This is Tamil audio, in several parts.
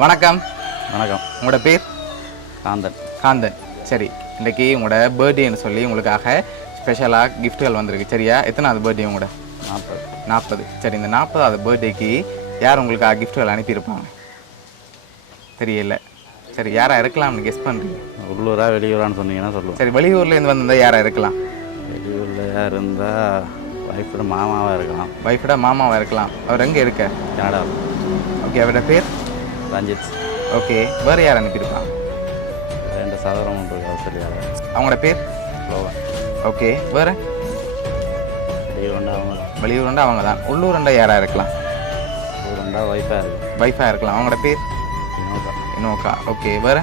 வணக்கம். வணக்கம். உங்களோட பேர்? காந்தன். காந்தன். சரி, இன்றைக்கி உங்களோட பர்த்டேன்னு சொல்லி உங்களுக்காக ஸ்பெஷலாக கிஃப்ட்டுகள் வந்திருக்கு. சரியா? எத்தனாவது பர்த்டே உங்களோட? 40. சரி, இந்த 40வது பர்த்டேக்கு யார் உங்களுக்காக கிஃப்ட்டுகள் அனுப்பியிருப்பாங்க? தெரியல. சரி, யாராக இருக்கலாம்னு கெஸ் பண்ணுறீங்க? உள்ளூரா வெளியூரான்னு சொன்னீங்கன்னா சொல்லுவோம். சரி, வெளியூர்லேருந்து வந்திருந்தால் யாராக இருக்கலாம்? வெளியூரில் யார் இருந்தால் ஒய்ஃபோட மாமாவாக இருக்கலாம். ஒய்ஃபோட மாமாவாக இருக்கலாம். அவர் எங்கே இருக்க? கனடாவில். ஓகே, அவரோட பேர்? ரஞ்சித். ஓகே, வேறு யார் அனுப்பியிருப்பாங்க? 2 சகோதரம் ஒன்று சரியாக. அவங்களோட பேர்? லோகன். ஓகே, வேறு? வெளியூருண்டா அவங்க தான். வெளியூருண்டா அவங்க தான். உள்ளூருண்டா யாராக இருக்கலாம்? ஊருண்டா ஒய்ஃபாக இருக்குது. ஒய்ஃபாக இருக்கலாம். அவங்களோட பேர்? இன்னோக்கா. ஓகே, வேறு?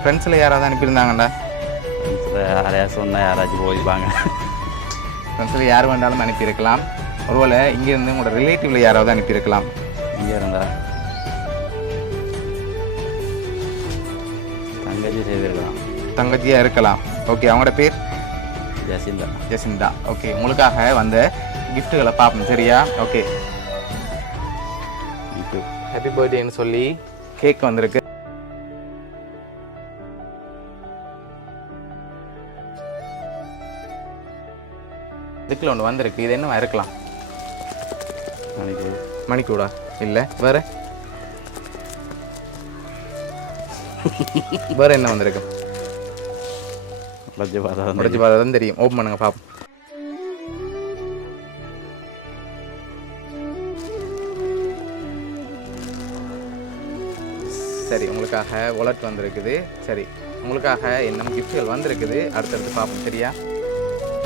ஃப்ரெண்ட்ஸில் யாராவது அனுப்பியிருந்தாங்கண்டா? ஃப்ரெண்ட்ஸில் யாரையா சொன்னால் யாராச்சும் போய்ப்பாங்க. ஃப்ரெண்ட்ஸில் யார் வேண்டாலும் அனுப்பியிருக்கலாம். ஒருவேளை இங்கேருந்து உங்களோட ரிலேட்டிவில் யாராவது அனுப்பியிருக்கலாம். இங்கே இருந்தா தங்கச்சி செய்திருக்கலாம். தங்கச்சியாக இருக்கலாம். ஓகே, அவங்களோட பேர்? ஜசிந்தா. ஜசிந்தா. ஓகே, உங்களுக்காக வந்த கிஃப்ட்டுகளை பார்ப்போம். சரியா? ஓகே, ஹாப்பி பர்த்டேன்னு சொல்லி கேக் வந்திருக்கு. இதுக்குள்ள ஒன்று வந்திருக்கு. இது என்னவா இருக்கலாம்? மணிக்கூடா? இல்லை. வேறு? வேறு என்ன வந்திருக்கு? உடச்சி பார்த்தா தான் தெரியும். ஓப்பன் பண்ணுங்க பார்ப்போம். சரி, உங்களுக்காக வாலெட் வந்திருக்குது. சரி, உங்களுக்காக என்ன கிஃப்ட்கள் வந்திருக்குது அடுத்தடுத்து பார்ப்போம். சரியா?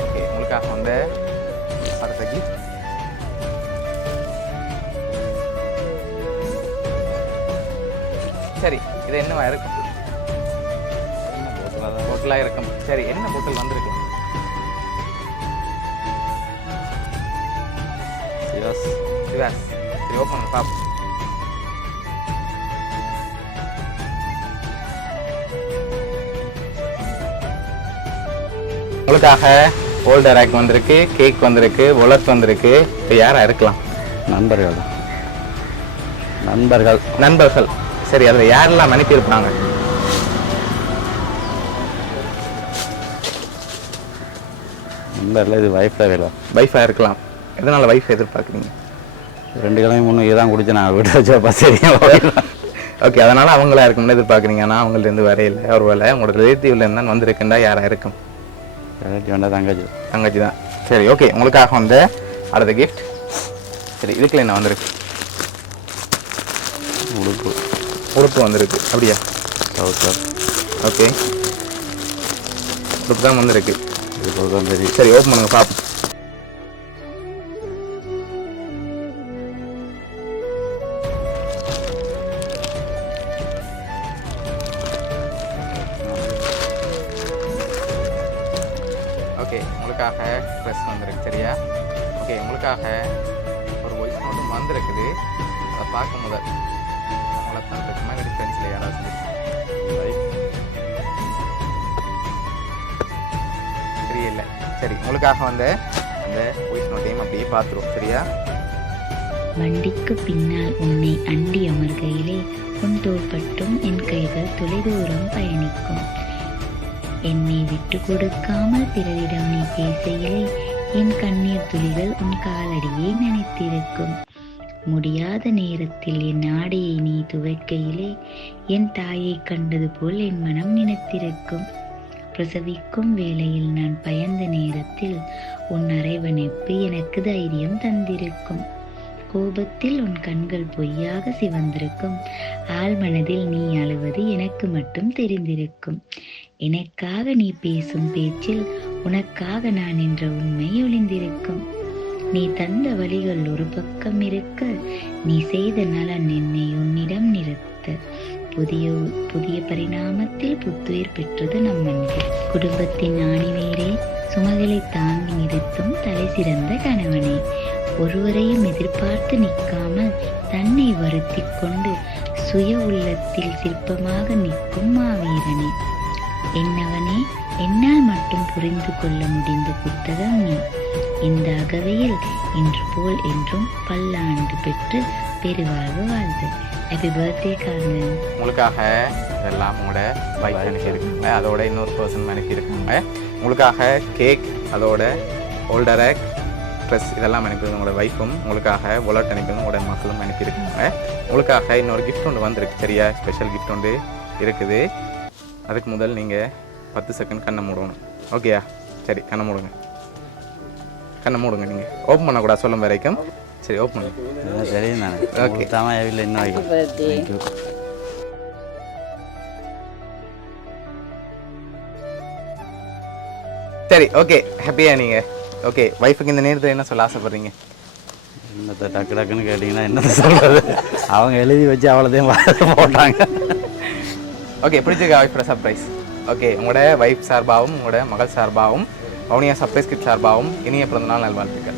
ஓகே, உங்களுக்காக வந்த அடுத்த கிஃப்ட் சரி, இது என்னவா இருக்கும்? பொட்டலாக இருக்கும். சரி, என்ன பொட்டல் வந்திருக்கு? சிவாஸ். சரி, ஓப்பன் பண்ணி பார்ப்போம். உங்களுக்காக ஹோல்டர் ரேக் வந்திருக்கு, கேக் வந்திருக்கு, வாலெட் வந்திருக்கு. இப்போ யாராக இருக்கலாம்? நண்பர்கள். சரி, அதில் யாரெல்லாம் அனுப்பியிருப்பாங்க? நண்பரில் இது வைஃபாக இருக்கலாம். எதனால் வைஃப் எதிர்பார்க்குறீங்க? 2 கிழமை முன்னே இதான் குடிச்சு நான் வீட்டை வச்சா சரியா. ஓகே, அதனால் அவங்களா இருக்கும்னு எதிர்பார்க்குறீங்க. ஆனால் அவங்கள்ட்ட வரையில ஒரு வேலை உங்களோட ரிலேட்டிவ்ல இருந்தால் வந்திருக்குண்டா யாராக இருக்கும்? தங்கச்சி தான். சரி, ஓகே, உங்களுக்காக வந்த அடுத்த கிஃப்ட். சரி, இதுக்குள்ள என்ன வந்திருக்கு? உடுப்பு வந்திருக்கு. அப்படியா? ஓகே, உடுப்பு தான் வந்திருக்கு. சரி, ஓப்பன் பண்ணுங்க பார்ப்போம். ஓகே, உங்களுக்காக ட்ரெஸ் வந்திருக்கு. சரியா? ஓகே, உங்களுக்காக ஒரு வாய்ஸ் நோட்டும் வந்திருக்குது. அதை பார்க்கும் முதல் அவங்கள தான் இருக்குமா இல்லை ஃப்ரெண்ட்ஸில் யாராவது தெரியல. சரி, உங்களுக்காக வந்த அந்த வாய்ஸ் நோட்டையும் அப்படியே பார்த்துருவோம். சரியா? வண்டிக்கு பின்னால் உன்னை அண்டி அமர்கையிலே உன் தோள்பட்டும் என் கைகள் தொலைதூரம் பயணிக்கும். என்னை விட்டு கொடுக்காமல் பிறரிடம் நீ பேசையிலே என் கண்ணீர் துளிகள் உன் காலடியை நினைத்திருக்கும். முடியாத நேரத்தில் என் ஆடையை நீ துவைக்கையிலே என் தாயை கண்டது போல் என் மனம் நினைத்திருக்கும். பிரசவிக்கும் வேளையில் நான் பயந்த நேரத்தில் உன் அரவணைப்பு எனக்கு தைரியம் தந்திருக்கும். கோபத்தில் உன் கண்கள் பொய்யாக சிவந்திருக்கும். ஆழ்மனதில் நீ அழுவது எனக்கு மட்டும் தெரிந்திருக்கும். எனக்காக நீ பேசும் பேச்சில் உனக்காக நான் என்ற உண்மை ஒளிந்திருக்கும். நீ தந்த வழிகள் ஒரு பக்கம் இருக்க, நீ செய்த நலன் என்னை உன்னிடம் நிறுத்த. புதிய பரிணாமத்தில் புத்துயிர் பெற்றது நம் அன்பு. குடும்பத்தின் ஆணிவேரே, சுமைகளை தாங்கி நிறுத்தும் தலை சிறந்த கணவனே, ஒருவரையும் எதிர்பார்த்து நிற்காமல் தன்னை வருத்தி கொண்டு சுய உள்ளத்தில் சிற்பமாக நிற்கும் மாவீரனே, என்னவனே, என்னால் மட்டும் புரிந்து கொள்ள முடிந்த புத்தகம் நீ. இந்த அகவையில் இன்று போல் என்றும் பல்லாண்டு பெற்று பெருவாழ்வு வாழ்வு. Happy birthday Karnan. உங்களுக்காக இதெல்லாம் உங்களோட வைஃப் அனுப்பியிருக்காங்க, அதோட இன்னொரு பர்சன் அனுப்பியிருக்காங்க. உங்களுக்காக கேக், அதோட ஹோல்டரக் ப்ளஸ் இதெல்லாம் அனுப்பியிருந்தோம் உங்களோட வைஃபும். உங்களுக்காக வாலெட் அனுப்பியிருந்தோம் உங்களோட மக்களும் அனுப்பியிருக்காங்க. உங்களுக்காக இன்னொரு கிஃப்ட் ஒன்று வந்திருக்கு சரியா, ஸ்பெஷல் கிஃப்ட் ஒன்று இருக்குது. அதுக்கு முதல் நீங்கள் 10 செகண்ட் கண்ணை மூடணும். ஓகேயா? சரி, கண்ணை மூடுங்க. கண்ணை மூடுங்க. நீங்கள் ஓப்பன் பண்ணக்கூடாது சொல்லும் வரைக்கும். சரி, ஓப்பன் பண்ணுங்க. தெரியும் தானே. ஓகே. தாமல் இன்னும் வைக்கும். சரி, ஓகே. ஹாப்பியா நீங்கள்? ஓகே, வைஃபுக்கு இந்த நேரத்தில் என்ன சொல்ல ஆசைப்பட்றீங்க? என்னத்தை டக்கு டக்குன்னு கேட்டிங்கன்னா என்னத்தை சொல்கிறது, அவங்க எழுதி வச்சு அவ்வளோதையும் போட்டாங்க. ஓகே, பிடிச்சிருக்கா வைஃபோட சர்ப்ரைஸ்? ஓகே, உங்களோட வைஃப் சார்பாகவும் உங்களோட மகள் சார்பாகவும் வவுனியா சர்ப்ரைஸ் கிஃப்ட் சார்பாகவும் இனிய பிறந்தநாள் நல்வாழ்த்துக்கள்.